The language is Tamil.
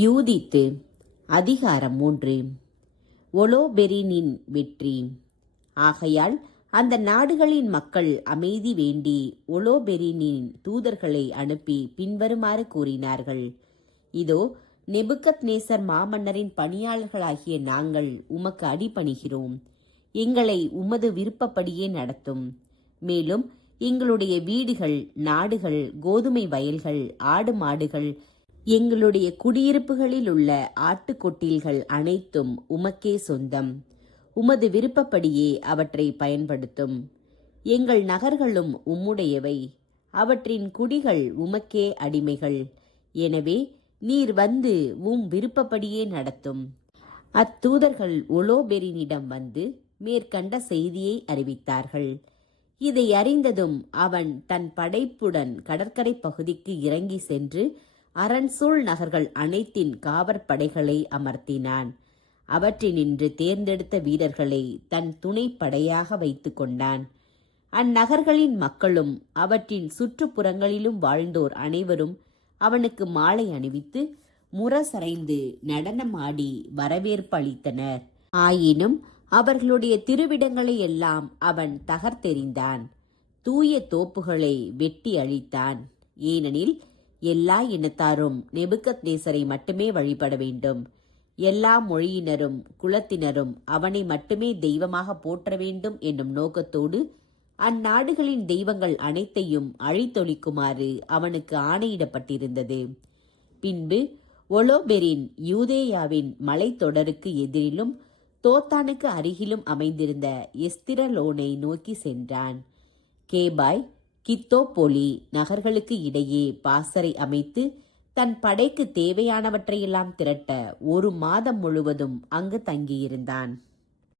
யூதித்து அதிகாரம் 3. ஒலோபெரினின் வெற்றி. ஆகையால் அந்த நாடுகளின் மக்கள் அமைதி வேண்டி ஒலோபெரினின் தூதர்களை அனுப்பி பின்வருமாறு கூறினார்கள். இதோ, நெபுக்கத்நேசர் மாமன்னரின் பணியாளர்களாகிய நாங்கள் உமக்கு அடிபணிகிறோம். எங்களை உமது விருப்பப்படியே நடத்தும். மேலும் எங்களுடைய வீடுகள், நாடுகள், கோதுமை வயல்கள், ஆடு மாடுகள், எங்களுடைய குடியிருப்புகளில் உள்ள ஆட்டுக்கொட்டில்கள் அனைத்தும் உமக்கே சொந்தம். உமது விருப்பப்படியே அவற்றை பயன்படுத்தும். எங்கள் நகர்களும் உம்முடையவை, அவற்றின் குடிகள் உமக்கே அடிமைகள். எனவே நீர் வந்து உம் விருப்பப்படியே நடத்தும். அத்தூதர்கள் ஒலோபெரினிடம் வந்து மேற்கண்ட செய்தியை அறிவித்தார்கள். இதை அறிந்ததும் அவன் தன் படைப்புடன் கடற்கரை பகுதிக்கு இறங்கி சென்று அரண்சூழ் நகர்கள் அனைத்தின் காவற்படைகளை அமர்த்தினான். அவற்றினின்று தேர்ந்தெடுத்த வீரர்களை தன் துணை படையாக வைத்து கொண்டான். அந்நகர்களின் மக்களும் அவற்றின் சுற்றுப்புறங்களிலும் வாழ்ந்தோர் அனைவரும் அவனுக்கு மாலை அணிவித்து முரசறைந்து நடனமாடி வரவேற்பு அளித்தனர். ஆயினும் அவர்களுடைய திருவிடங்களை எல்லாம் அவன் தகர்த்தெறிந்தான். தூய தோப்புகளை வெட்டி அழித்தான். ஏனெனில் எல்லா இனத்தாரும் நெபுக்கத்நேசரை மட்டுமே வழிபட வேண்டும். எல்லா மொழியினரும் குலத்தினரும் அவனை மட்டுமே தெய்வமாக போற்ற வேண்டும் என்னும் நோக்கத்தோடு அந்நாடுகளின் தெய்வங்கள் அனைத்தையும் அழித்தொழிக்குமாறு அவனுக்கு ஆணையிடப்பட்டிருந்தது. பின்பு ஒலோபெரின் யூதேயாவின் மலைத்தொடருக்கு எதிரிலும் தோத்தானுக்கு அருகிலும் அமைந்திருந்த எஸ்திரலோனை நோக்கி சென்றான். கேபாய், கித்தோப்பொலி நகர்களுக்கு இடையே பாசறை அமைத்து தன் படைக்கு தேவையானவற்றையெல்லாம் திரட்ட 1 மாதம் முழுவதும் அங்கு தங்கியிருந்தான்.